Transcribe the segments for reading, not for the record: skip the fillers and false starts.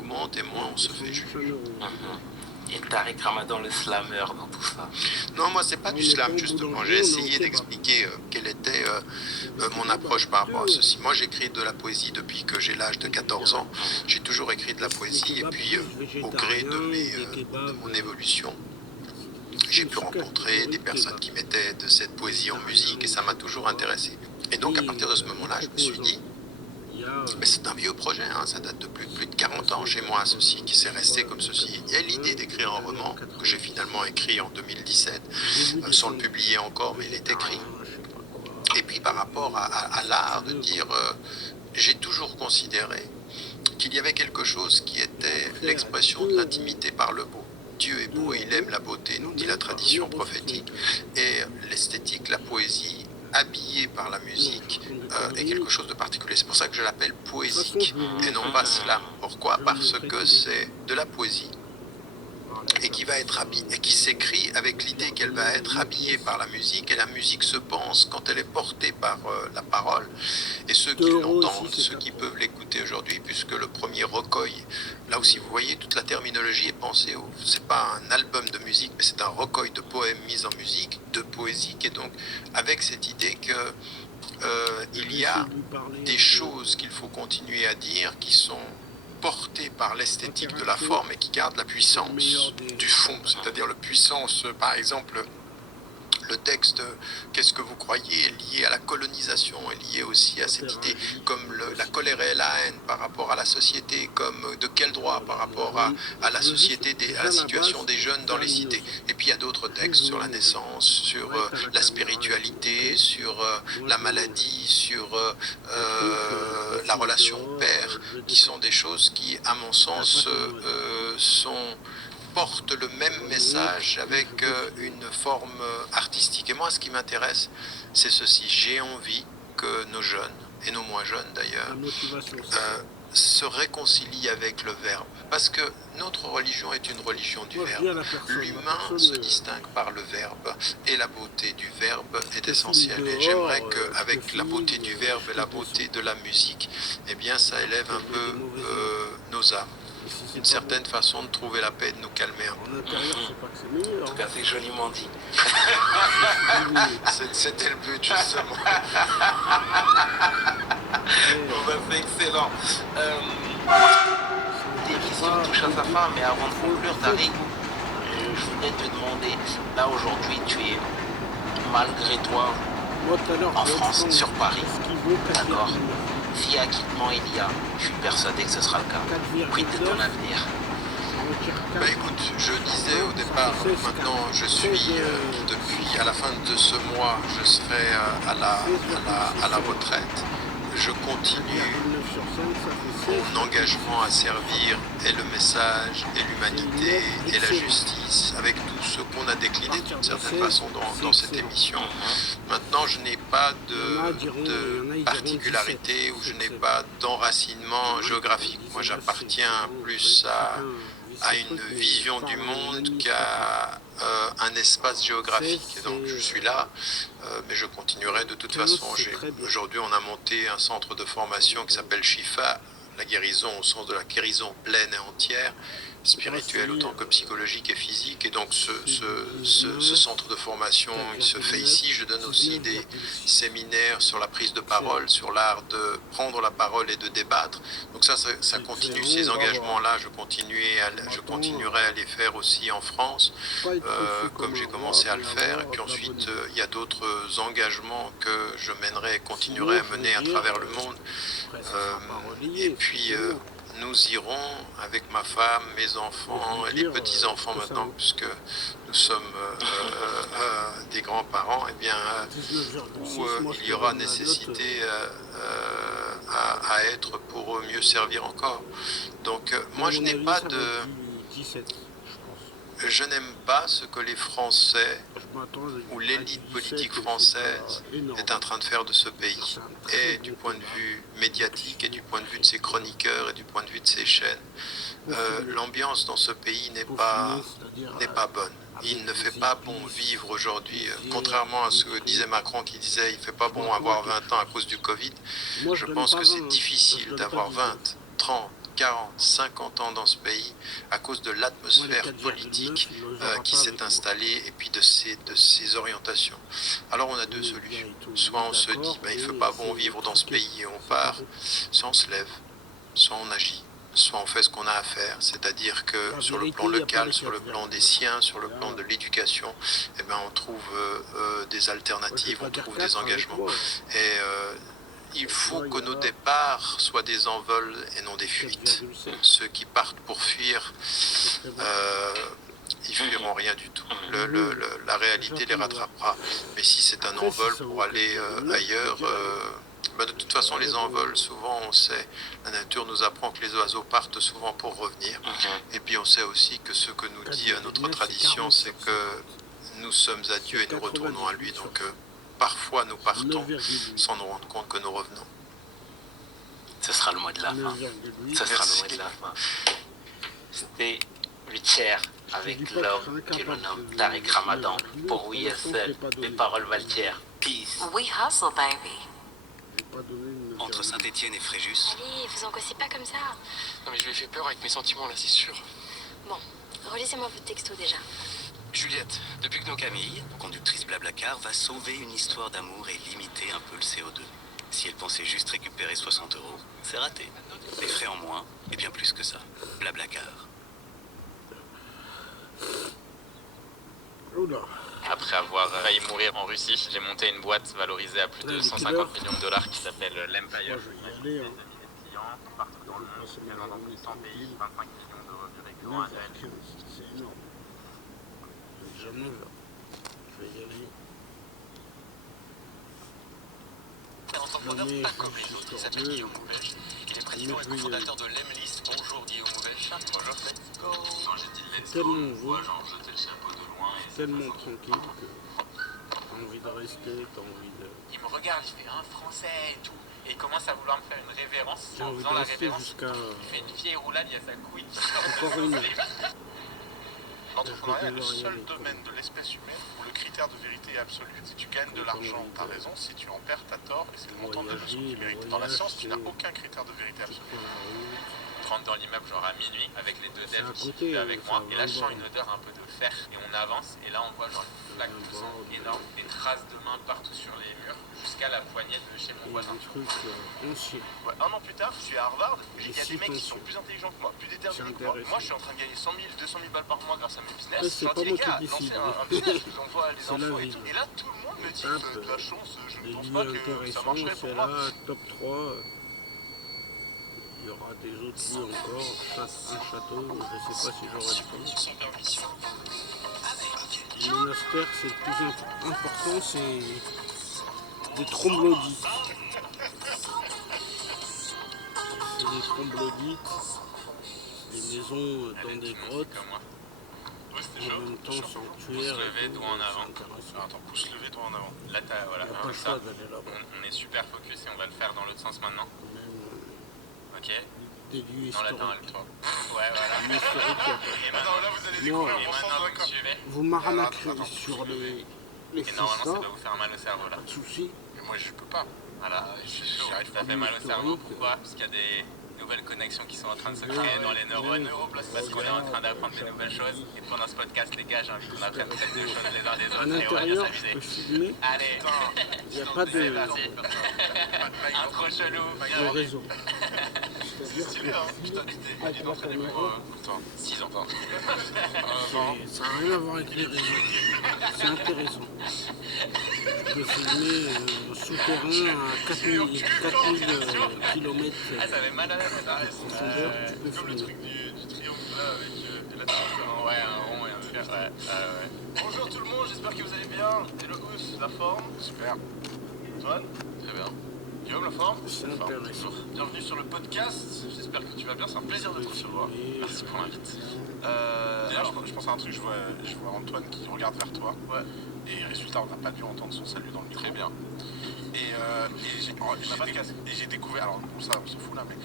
augmente et moins on se fait juger. Et Tariq Ramadan, le slammer dans tout ça. Non, moi, c'est pas du slam, justement. J'ai essayé d'expliquer quelle était mon approche par rapport à ceci. Moi, j'écris de la poésie depuis que j'ai l'âge de 14 ans. J'ai toujours écrit de la poésie, et puis, au gré de mon évolution, j'ai pu rencontrer des personnes qui mettaient de cette poésie en musique, et ça m'a toujours intéressé. Et donc, à partir de ce moment-là, je me suis dit, mais c'est un vieux projet, hein, ça date de plus de 40 ans chez moi, ceci, qui s'est resté comme ceci. Il y a l'idée d'écrire un roman, que j'ai finalement écrit en 2017, sans le publier encore, mais il est écrit. Et puis par rapport à l'art, de dire, j'ai toujours considéré qu'il y avait quelque chose qui était l'expression de l'intimité par le beau. Dieu est beau et il aime la beauté, nous dit la tradition prophétique, et l'esthétique, la poésie, habillée par la musique, est quelque chose de particulier. C'est pour ça que je l'appelle poésique et non pas slam. Pourquoi? Parce que c'est de la poésie et qui va être habillée, et qui s'écrit avec l'idée qu'elle va être habillée par la musique, et la musique se pense quand elle est portée par la parole. Et ceux qui l'entendent, ceux qui peuvent l'écouter aujourd'hui, puisque le premier recueil, là aussi vous voyez, toute la terminologie est pensée, c'est pas un album de musique, mais c'est un recueil de poèmes mis en musique, de poésie, et donc avec cette idée que il y a des choses qu'il faut continuer à dire qui sont portées par l'esthétique de la forme et qui gardent la puissance du fond, c'est-à-dire la puissance, par exemple, le texte « Qu'est-ce que vous croyez » est lié à la colonisation, est lié aussi à cette idée, comme la colère et la haine par rapport à la société, comme de quel droit par rapport à la société, à la situation des jeunes dans les cités. Et puis il y a d'autres textes sur la naissance, sur la spiritualité, sur la maladie, sur la relation père, qui sont des choses qui, à mon sens, portent le même message avec une forme artistique. Et moi, ce qui m'intéresse, c'est ceci. J'ai envie que nos jeunes, et nos moins jeunes d'ailleurs, se réconcilient avec le verbe. Parce que notre religion est une religion du verbe. L'humain se distingue par le verbe, et la beauté du verbe est essentielle. Et j'aimerais qu'avec la beauté du verbe et la beauté de la musique, eh bien, ça élève un peu nos âmes. Une certaine façon de trouver la paix et de nous calmer un peu. En tout cas, c'est joliment dit. C'était le but, justement. Bon, ben, c'est excellent. L'émission touche à sa fin, mais avant de conclure, Tariq, je voulais te demander, là aujourd'hui, tu es malgré toi en France, sur Paris, d'accord? Si acquittement il y a, je suis persuadé que ce sera le cas. Quid de ton avenir? Bah écoute, je disais au départ, maintenant je suis, depuis à la fin de ce mois, je serai à la retraite. Je continue mon engagement à servir et le message et l'humanité et la justice avec tout ce qu'on a décliné d'une certaine façon dans cette émission. Maintenant, je n'ai pas de particularité ou je n'ai pas d'enracinement géographique. Moi, j'appartiens plus à une vision du monde qu'à un espace géographique. Et donc je suis là, mais je continuerai de toute façon. Aujourd'hui, on a monté un centre de formation qui s'appelle Shifa, la guérison au sens de la guérison pleine et entière, spirituelle autant que psychologique et physique. Et donc ce centre de formation, il se fait ici. Je donne aussi des séminaires sur la prise de parole, sur l'art de prendre la parole et de débattre. Donc ça continue. Ces engagements-là, je continuerai à les faire aussi en France, comme j'ai commencé à le faire. Et puis ensuite, il y a d'autres engagements que je mènerai et continuerai à mener à travers le monde. Et puis nous irons avec ma femme, mes enfants et les petits-enfants maintenant, puisque nous sommes des grands-parents, et bien, où il y aura nécessité à être pour mieux servir encore. Donc moi je n'ai pas de... Je n'aime pas ce que les Français ou l'élite politique française est en train de faire de ce pays, et du point de vue médiatique, et du point de vue de ses chroniqueurs, et du point de vue de ses chaînes. L'ambiance dans ce pays n'est pas bonne. Il ne fait pas bon vivre aujourd'hui, contrairement à ce que disait Macron qui disait il ne fait pas bon avoir 20 ans à cause du Covid. Je pense que c'est difficile d'avoir 20, 30, 40, 50 ans dans ce pays à cause de l'atmosphère politique qui s'est installée et puis de ses orientations. Alors on a deux solutions. Soit on se dit il ne fait pas bon vivre dans ce pays et on part, soit on se lève, soit on agit. Soit on fait ce qu'on a à faire, c'est-à-dire que sur le plan local, sur le plan des siens, sur le plan de l'éducation, on trouve des alternatives, on trouve des engagements. Et il faut que nos départs soient des envols et non des fuites. Ceux qui partent pour fuir, ils fuiront rien du tout. La réalité les rattrapera. Mais si c'est un envol pour aller ailleurs, de toute façon, les envols, souvent, on sait, la nature nous apprend que les oiseaux partent souvent pour revenir. Et puis, on sait aussi que ce que nous dit notre tradition, c'est que nous sommes à Dieu et nous retournons à lui. Donc, parfois, nous partons sans nous rendre compte que nous revenons. Ce sera le mot de la fin. Ce sera le mot de la fin. C'était le tiers avec l'homme que l'on nomme Tariq Ramadan pour We Hustle, les paroles Valtier. Peace. We hustle, baby. Entre Saint-Étienne et Fréjus. Allez, vous angoissez pas comme ça. Non mais je lui ai fait peur avec mes sentiments là, c'est sûr. Bon, relisez-moi votre texto déjà. Juliette, depuis que nos Camille, conductrice Blablacar, va sauver une histoire d'amour et limiter un peu le CO2. Si elle pensait juste récupérer 60 €, c'est raté. Des frais en moins, et bien plus que ça. Blablacar. Après avoir failli mourir en Russie, j'ai monté une boîte valorisée à plus de 150 millions de dollars qui s'appelle l'Empire. Des milliers de clients partout dans le monde, quasiment dans plus de 100 pays, 25 millions de revenus récurrents annuels. C'est énorme. Déjà 9 heures. Je vais y aller. Entrepreneur pas comme les autres, il s'appelle Guillaume Mouvèche. Il est président et cofondateur de l'Emlist. Bonjour Guillaume Mouvèche. Bonjour, let's go. Quand j'ai dit let's go, moi genre jeter le chapeau de loin. Tellement tranquille que t'as envie de rester, t'as envie de... Il me regarde, il fait un français et tout. Et il commence à vouloir me faire une révérence. J'ai En envie faisant de la rester révérence, jusqu'à... il fait une vieille roulade, il y a sa couille. Encore une. L'entrepreneuriat est le seul domaine de l'espèce humaine où le critère de vérité est absolu. Si tu gagnes de l'argent, t'as raison. Si tu en perds, t'as tort. Et c'est le montant de la leçon qui mérite. Dans la science, tu n'as aucun critère de vérité absolu. Je rentre dans l'immeuble genre à minuit avec les deux devs qui côté, vivent avec moi. Et là je ça sens va une odeur un peu de fer et on avance et là on voit genre une flaque de sang énorme, des traces de mains partout sur les murs jusqu'à la poignée de chez mon voisin. Des trucs anciens. Ouais, un an plus tard, je suis à Harvard. Il y a si des mecs qui tension. sont plus intelligents que moi, plus déterminés C'est que moi. intéressant. Moi, je suis en train de gagner 100 000, 200 000 balles par mois grâce à mes business. Ouais, c'est Je leur pas dis, moi les gars, qui décide. lancez un business, je vous envoie les C'est la infos et vie. tout. Et là, tout le monde me dit Hop, de la chance, je ne Des pense lieux pas que ça intéressants, marcherait pour c'est moi. là, top 3. Il y aura des autres lieux encore, un château, je sais pas si j'aurai le temps. Le monastère, c'est le plus important, c'est des troglodytes. C'est des troglodytes, des maisons dans des grottes, Comme moi. Ouais, c'était en chaud. même temps Pouce sanctuaire. levé, doigt en avant. C'est intéressant. Alors, attends, pouce levé, toi en avant. Là t'as voilà, Il n'y a pas comme le ça. choix d'aller là-bas. On est super focus et on va le faire dans l'autre sens maintenant. Même Ok. des lieux Non là t'as un historiques. toi. Ouais voilà. Lieux historiques, il y a pas. Et Attends, maintenant, là, vous allez Non. découvrir et mon sens maintenant de la vous me com. suivez. Vous m'arnaquerez Attends, sur les Et normalement ça festas, doit vous faire mal au cerveau là. pas de soucis. Mais moi, je peux pas. Voilà, j'y arrive, ça fait mal au cerveau. Pourquoi? Parce qu'il y a des nouvelles connexions qui sont en train de se créer dans les neurones. Parce qu'on est en train d'apprendre des nouvelles choses. Et pendant ce podcast, les gars, j'ai envie qu'on apprenne peut-être des choses les uns des À autres. Et on va bien l'intérieur, je s'amuser. peux filmer, Allez, il n'y a pas c'est de parti. Intro chelou, bienvenue. réseau. Stylé, hein. Putain, l'idée d'entraîner pour 6 ans. Ça n'a rien à voir avec les réseaux. C'est intéressant. Tu peux filmer souterrain à 4000 km Ah, ça fait mal à la tête. de profondeur, tu peux Comme le filmer. truc du triomphe là avec la tête. Ouais, un rond et un truc. Ouais. Bonjour tout le monde, j'espère que vous allez bien. Et le Ous, la forme. Super. Antoine, Très bien. Guillaume, la forme. C'est La forme. intéressant. Bienvenue sur le podcast. J'espère que tu vas bien. C'est un plaisir de te recevoir. Merci pour l'invite. D'ailleurs, je pense à un truc. Je vois Antoine qui regarde vers toi. Ouais. Et résultat, on n'a pas dû entendre son salut dans le micro. Très bien. Et j'ai découvert, alors bon, ça on s'en fout là, mais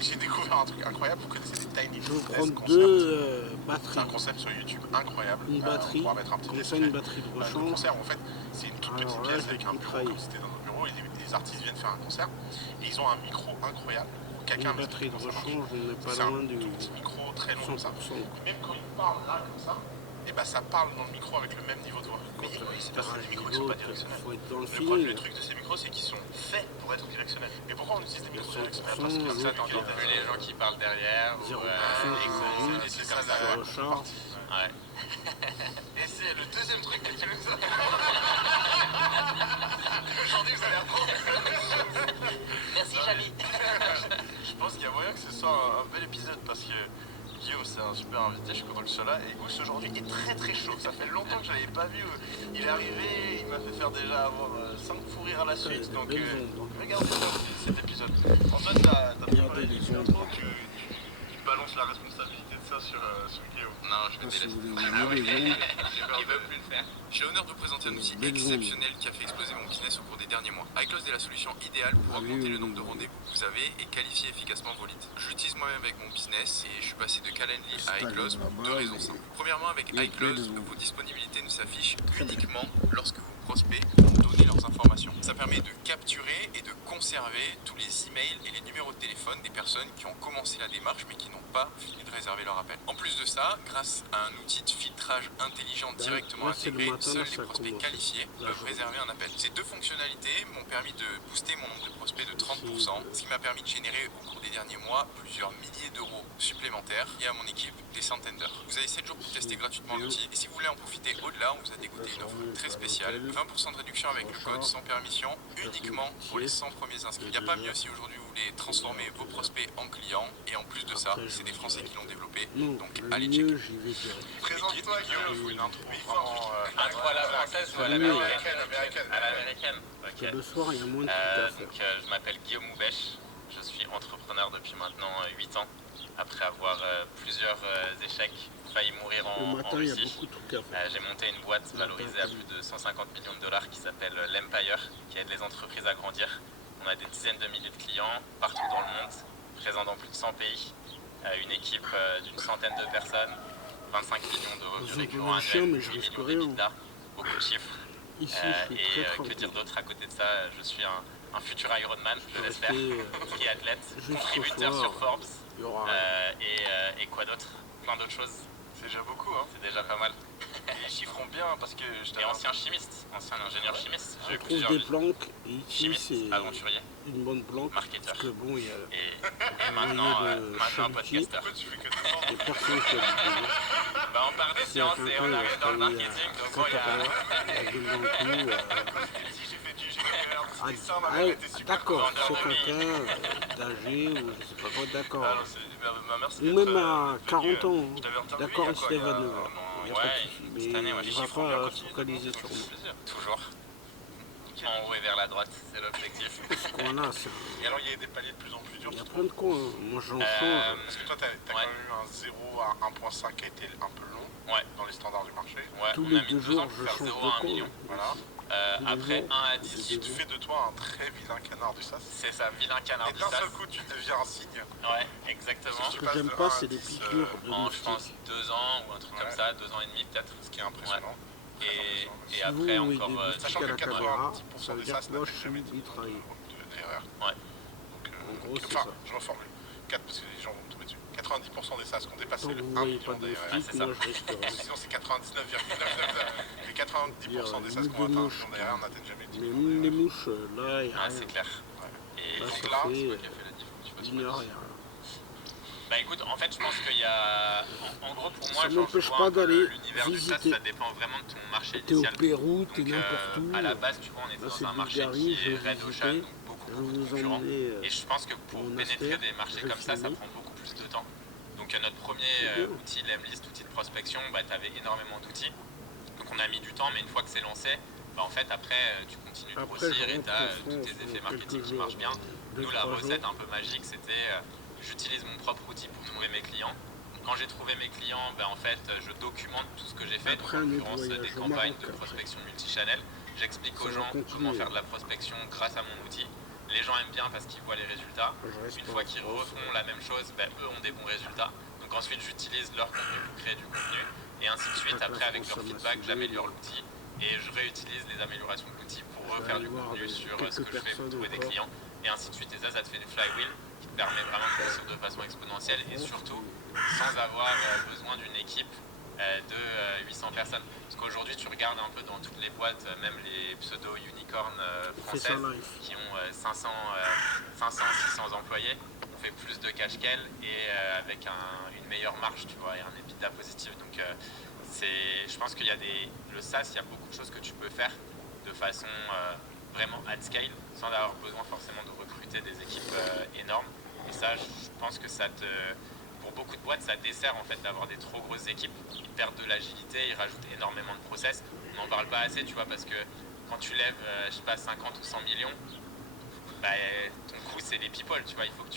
j'ai découvert un truc incroyable. Vous connaissez les Tiny Je vais Fitness prendre concept. deux C'est batteries. un concept sur YouTube incroyable. Une batterie, on pourra mettre un petit comme ça display. une batterie de Le rechange. concert, en fait, c'est une toute petite Alors là, pièce je avec vais un bureau mitrailler. comme si c'était dans un bureau et les artistes viennent faire un concert et ils ont un micro incroyable. quelqu'un Une batterie de rechange, on n'est pas c'est un loin du tout petit micro très long comme ça. 100%. Même quand il parle là comme ça, et ben ça parle dans le micro avec le même niveau de voix. Mais oui, c'est parce que c'est des micros qui sont pas directionnels. Faut être dans le Le fil. truc de ces micros, c'est qu'ils sont faits pour être directionnels. Et pourquoi on utilise des micros directionnels? 100%, Parce que comme ça, T'entends t'entends plus les gens qui parlent derrière ou 0%, des c'est trucs ça comme ça. la recharge. Ouais. Et c'est le deuxième truc que tu nous as. Aujourd'hui, vous allez apprendre. Merci, Jamy. Je pense qu'il y a moyen que ce soit un bel épisode parce que Guillaume c'est un super invité, je suis content que ce soit là. Et Ous aujourd'hui est très très chaud. Ça fait longtemps que je l'avais pas vu. Il est arrivé, il m'a fait faire déjà avoir 5 fous rires à la suite. Donc regardez cet épisode. Antoine, t'as préparé des intro que tu balances la responsabilité de ça sur Guillaume. Non, je vais te laisser. Il veut plus le faire. J'ai l'honneur de présenter un outil exceptionnel qui a fait exploser mon business au cours des derniers mois. iClose est la solution idéale pour augmenter le nombre de rendez-vous que vous avez et qualifier efficacement vos leads. Je l'utilise moi-même avec mon business et je suis passé de Calendly à iClose pour 2 raisons simples. Premièrement, avec iClose, vos disponibilités ne s'affichent uniquement lorsque vos prospects ont donné leurs informations. Ça permet de capturer et de conserver tous les emails et les numéros de téléphone des personnes qui ont commencé la démarche mais qui n'ont pas fini de réserver leur appel. En plus de ça, grâce à un outil de filtrage intelligent directement intégré, seuls les prospects qualifiés peuvent réserver un appel. Ces 2 fonctionnalités m'ont permis de booster mon nombre de prospects de 30%, ce qui m'a permis de générer au cours des derniers mois plusieurs milliers d'euros supplémentaires et à mon équipe des centaines d'heures. Vous avez 7 jours pour tester gratuitement l'outil et si vous voulez en profiter au-delà, on vous a dégoté une offre très spéciale, 20% de réduction avec le code sans permission uniquement pour les 100 premiers inscrits. Il n'y a pas mieux si aujourd'hui vous voulez transformer vos prospects en clients et en plus de ça, c'est des Français qui l'ont développé, donc allez checker. Présente-toi Guillaume, il faut une intro vraiment Intro à la française ou à l'américaine? À l'américaine. Ok. Le soir, il y a moins de trucs à faire. Donc, je m'appelle Guillaume Moubèche. Je suis entrepreneur depuis maintenant 8 ans. Après avoir plusieurs échecs, failli mourir Le en matin, il y a Russie. beaucoup de trucs à faire. J'ai monté une boîte valorisée à plus de 150 millions de dollars qui s'appelle l'Empire, qui aide les entreprises à grandir. On a des dizaines de milliers de clients partout dans le monde, présents dans plus de 100 pays, une équipe d'une centaine de personnes, 25 millions de revenus récurrents annuels, 8 millions d'EBITDA, beaucoup de chiffres. Ici, je suis très Que tranquille. dire d'autre à côté de ça? Je suis un futur Ironman, je l'espère, qui est athlète, juste contributeur ce soir, sur Forbes, Il y aura et quoi d'autre? Plein d'autres choses. C'est déjà beaucoup, hein. C'est déjà pas mal. Les chiffres ont bien parce que je Et t'avais ancien chimiste, ancien ingénieur chimiste. J'ai on eu trouve plusieurs des vies. planques et ici, Chimiste, c'est aventurier une bonne planque. marketeur. Parce que bon, il y a et maintenant chalutier. podcasteur. Tu fais que descendre. des personnes qui habitent Bah, on part des sciences et on arrive dans le marketing, donc bon, il y a... la gueule dans le cou. Si j'ai fait du dessin, ma Ah, mère était super d'accord, contente. c'est quelqu'un d'âgé ou je sais pas quoi, d'accord. Ah, non, ma mère, c'était Ou même très- à 40 ans. Je t'avais interviewé D'accord, il y a il se quoi, lève il y à a 9 heures. Il n'y a pas de Ouais, souci. Mais cette année, ouais, il les ne va chiffres ont pas bien se focaliser sur moi. Toujours. En haut et vers la droite, c'est l'objectif. Ce qu'on a, c'est... Et alors, il y a des paliers de plus en plus durs. Il y a tu plein de cons. Hein. Moi, j'en change. Parce que toi, t'as quand même eu un 0 à 1.5 qui a été un peu long dans les standards du marché. Ouais, Tous on les a mis 2 2 jours, ans pour je faire change 0 de à 1 con. million. Voilà. Après jours, 1 à c'est 10, Ce qui fait de toi un très vilain canard du SAS. c'est ça, vilain canard Et du d'un SAS. seul coup, tu deviens un cygne. Ouais, exactement. Ce que j'aime pas, c'est les piqûres de En, je pense, moustiques. 2 ans ou un truc comme Ouais. ça, 2 ans et demi peut-être. Ce qui est impressionnant. Et Si après vous voyez encore... des moustiques Sachant à que la caméra, 90% ça veut des dire SAS que moi, n'a je jamais suis d'Israël. d'erreur. Ouais. En gros, c'est Enfin, ça. je reformule. 4 parce que les gens vont me tomber dessus. 90% des SAS qui ont dépassé Tant que le 1 vous voyez million pas de d'erreurs. moustiques, c'est ça. moi, je resterai. Sinon, c'est 99,999. Les 90% des SAS qui ont atteint 1 million d'erreurs n'atteignent jamais le 10 Mais millions les d'erreurs. mouches, là, il n'y a Ah, rien. c'est clair. Et Là, donc ça là, fait c'est toi qui as fait la diff, tu vois, sur 1 la heure, diff. il y a rien. Bah écoute, en fait, je pense qu'il y a... En gros, pour moi, Ça genre, m'empêche je vois pas un peu d'aller l'univers du SaaS, visiter. ça dépend vraiment de ton marché T'es au initial. Pérou, t'es Donc, n'importe où. à la base, tu vois, on était Là, c'est dans un marché Bulgarie, qui je est vais Red Ocean, visiter. donc beaucoup, Je vais beaucoup de vous concurrents. emmener Et je pense que pour mon pénétrer Aster, des marchés je comme ça finis. prend beaucoup plus de temps. Donc notre premier C'est bien. outil, Lemlist, outil de prospection, bah, tu avais énormément d'outils. Donc on a mis du temps, mais une fois que c'est lancé, bah, en fait après tu continues de Après, grossir je et tu as rentre en tous tes France effets dans marketing quelques qui marchent bien. jours, Nous, la 2-3 recette jours. un peu magique, c'était j'utilise mon propre outil pour trouver mes clients. Quand j'ai trouvé mes clients, ben, en fait, je documente tout ce que j'ai fait, donc Après en un autre l'occurrence des voyage au campagnes Maroc, de après. prospection multichannel. J'explique Ça aux va gens continuer. comment faire de la prospection grâce à mon outil. Les gens aiment bien parce qu'ils voient les résultats. Je reste Une pas fois en qu'ils France. refont la même chose, ben, eux ont des bons résultats. Donc ensuite, j'utilise leur contenu pour créer du contenu. Et ainsi de suite, Après, après, avec France, leur ça m'a feedback, saoulé. j'améliore l'outil. Et je réutilise les améliorations de l'outil pour Je vais refaire aller du voir contenu avec sur ce quelques que je fais pour personnes trouver des encore. clients. Et ainsi de suite. Et ça te fait du flywheel. qui te permet vraiment de grossir de façon exponentielle et surtout sans avoir besoin d'une équipe de 800 personnes. Parce qu'aujourd'hui, tu regardes un peu dans toutes les boîtes, même les pseudo-unicorns françaises qui ont 500, 600 employés, on fait plus de cash qu'elles et avec une meilleure marge, tu vois, et un EBITDA positif. Donc, je pense qu'il y a le SaaS, il y a beaucoup de choses que tu peux faire de façon vraiment at scale, sans avoir besoin forcément de recruter des équipes énormes. Et ça, je pense que pour beaucoup de boîtes, ça dessert en fait d'avoir des trop grosses équipes. Ils perdent de l'agilité, ils rajoutent énormément de process. On n'en parle pas assez, tu vois, parce que quand tu lèves, je sais pas, 50 ou 100 millions, bah, ton coût c'est les people, tu vois. Il faut que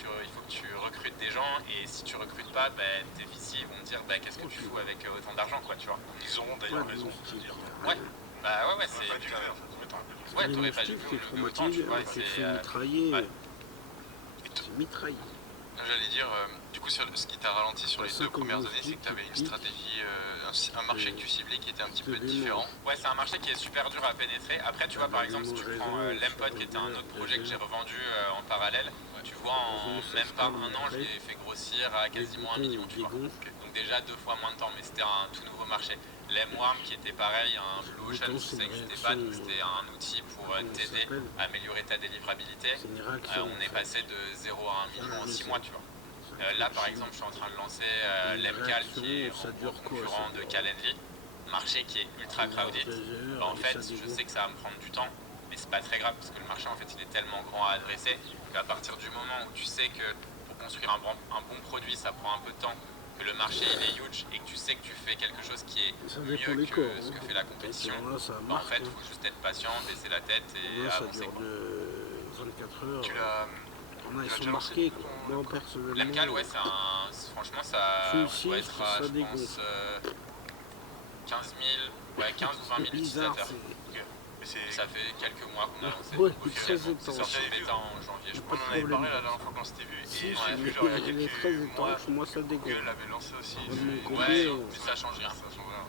tu recrutes des gens, et si tu recrutes pas, bah, tes VC vont te dire bah, qu'est-ce que tu fous avec autant d'argent, quoi, tu vois. Ils auront d'ailleurs raison, je veux dire. Ouais, bah ouais, c'est. Ouais, t'aurais pas dû lever autant, tu vois. C'est mitraillé. Ouais. C'est mitraillé. J'allais dire, du coup, ce qui t'a ralenti sur les 2 premières années, c'est que tu avais une stratégie, un marché que tu ciblais qui était un petit peu différent. Ouais, c'est un marché qui est super dur à pénétrer. Après, tu vois, par exemple, si tu prends Lempod, qui était un autre projet que j'ai revendu en parallèle, tu vois, en même pas un an, je l'ai fait grossir à quasiment 1 million, tu vois. Donc déjà 2 fois moins de temps, mais c'était un tout nouveau marché. Lemwarm qui était pareil, un Blue Ocean qui n'existait pas, donc c'était un outil pour t'aider à améliorer ta délivrabilité. On est passé de 0 à 1 million en 6 mois, tu vois. Là par exemple, je suis en train de lancer Lemcal qui est en gros concurrent de Calendly, marché qui est ultra crowded. En fait, je sais que ça va me prendre du temps, mais c'est pas très grave parce que le marché en fait il est tellement grand à adresser qu'à partir du moment où tu sais que pour construire un bon produit ça prend un peu de temps, que le marché il est huge et que tu sais que tu fais quelque chose qui est mieux que ce que fait la compétition, en fait il faut juste être patient, baisser la tête et avancer, quoi. 24 heures. Tu l'as ils sont marqués, quoi. Moi personnellement. Lemcal, ouais, franchement ça doit être à, je pense, 15 ou 20 000 utilisateurs. Ça fait quelques mois qu'on a lancé. Ouais, c'est sorti bêta en janvier, je On en avait parlé la dernière fois quand on s'était vu. Si, Et on avait vu genre il y a très quelques mois, étanche, moi ça dégoûte. Google l'avait lancé aussi. Ouais, mais ça change rien.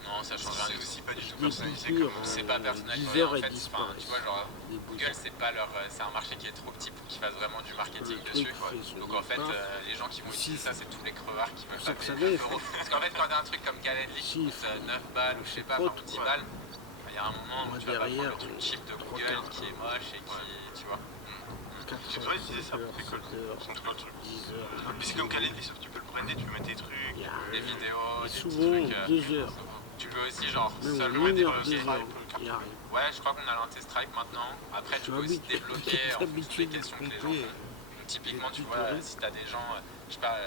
Non, ça change rien. C'est aussi pas du tout personnalisé comme. C'est pas personnalisé en fait. Tu vois, genre Google, c'est un marché qui est trop petit pour qu'ils fassent vraiment du marketing dessus. Donc en fait, les gens qui vont utiliser ça, c'est tous les crevards qui veulent taper 9 euros. Parce qu'en fait, quand t'as un truc comme Calendly qui coûte 9 balles ou je sais pas, 10 balles, il y a un moment où tu vas pas prendre le truc cheap de Google qui est moche et qui, tu vois. Tu devrais utiliser ça pour t'école. C'est en tout cas le truc. Mais c'est comme Calendly, sauf que tu peux le brander, tu peux mettre tes trucs. Des vidéos, des souvent petits trucs. 2 heures. Tu peux aussi genre seulement Même 1 heure, débloquer. 2 heures. Ouais, je crois qu'on a l'anti-strike maintenant. Après, tu peux aussi débloquer en fonction des questions que les gens font. Donc, typiquement, tu vois, si t'as des gens, je sais pas,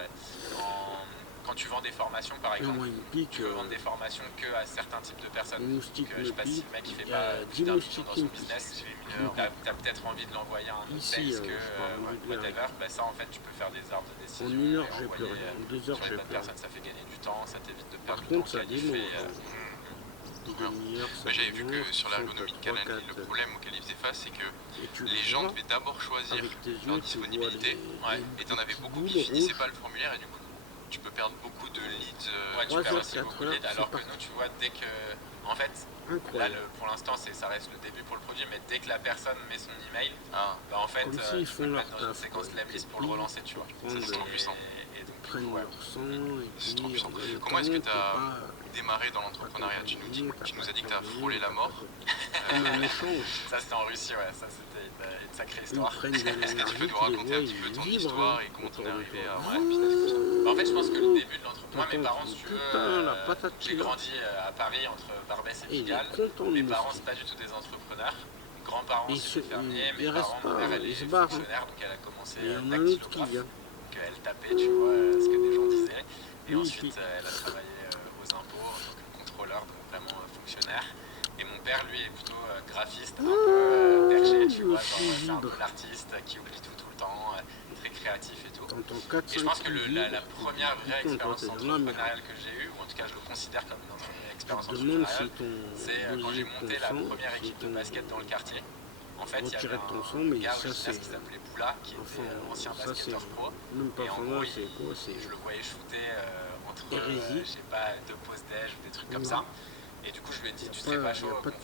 quand tu vends des formations par exemple, tu veux vendre des formations que à certains types de personnes. Donc, je sais pas si le mec il fait pas plus d'un million dans son business, t'as peut-être envie de l'envoyer à un autre sales que whatever, bah ça en fait tu peux faire des arbres de décision. En 1 heure j'ai plus rien, en 2 heures j'ai plus rien. Personne, ça fait gagner du temps, ça t'évite de Par perdre du contre temps ça démonte. J'avais vu que sur l'ergonomie de Calendly, le problème auquel ils faisaient face, c'est que les gens devaient d'abord choisir leur disponibilité, et t'en avais beaucoup qui finissaient pas le formulaire, et du coup tu peux perdre beaucoup de leads. Ouais, tu perds aussi beaucoup de leads, alors que nous, tu vois, dès que... En fait, là, pour l'instant, ça reste le début pour le produit, mais dès que la personne met son email, bah en fait, tu peux le mettre dans une séquence Lemlist pour le relancer, tu vois. C'est trop puissant. Et donc, du coup, ouais. C'est trop puissant. Comment est-ce que tu as démarré dans l'entrepreneuriat? Tu nous as dit que tu as frôlé la mort. Ça, c'était en Russie, ouais. Ça, c'était une sacrée histoire. Est-ce que tu peux nous raconter un petit peu ton histoire et comment tu es arrivé à avoir un business comme ça? En fait, je pense que le début de l'entrepreneuriat, moi, mes parents, si tu veux, j'ai grandi à Paris entre Barbès et Pigalle. Mes parents, c'est pas du tout des entrepreneurs. Mes grands-parents, c'est des fermiers. Mes parents, ma mère, elle est fonctionnaire, donc elle a commencé dactylographe. Donc elle tapait, tu vois, ce que des gens disaient. Et ensuite, elle a travaillé aux impôts en tant que contrôleur, donc vraiment fonctionnaire. Et mon père, lui, est plutôt graphiste, un peu perché, tu vois, c'est un peu l'artiste qui oublie tout le temps, très créatif et tout. Et je pense que la première vraie expérience entrepreneuriale que j'ai eue, ou en tout cas je le considère comme une expérience entrepreneuriale, c'est quand j'ai monté la première équipe de basket dans le quartier. En fait, il y avait un gars qui s'appelait Boula, qui était ancien basketteur pro. Et en gros, je le voyais shooter entre, je sais pas, 2 pauses déj ou des trucs comme ça. Et du coup, je lui ai dit, tu serais pas chaud qu'on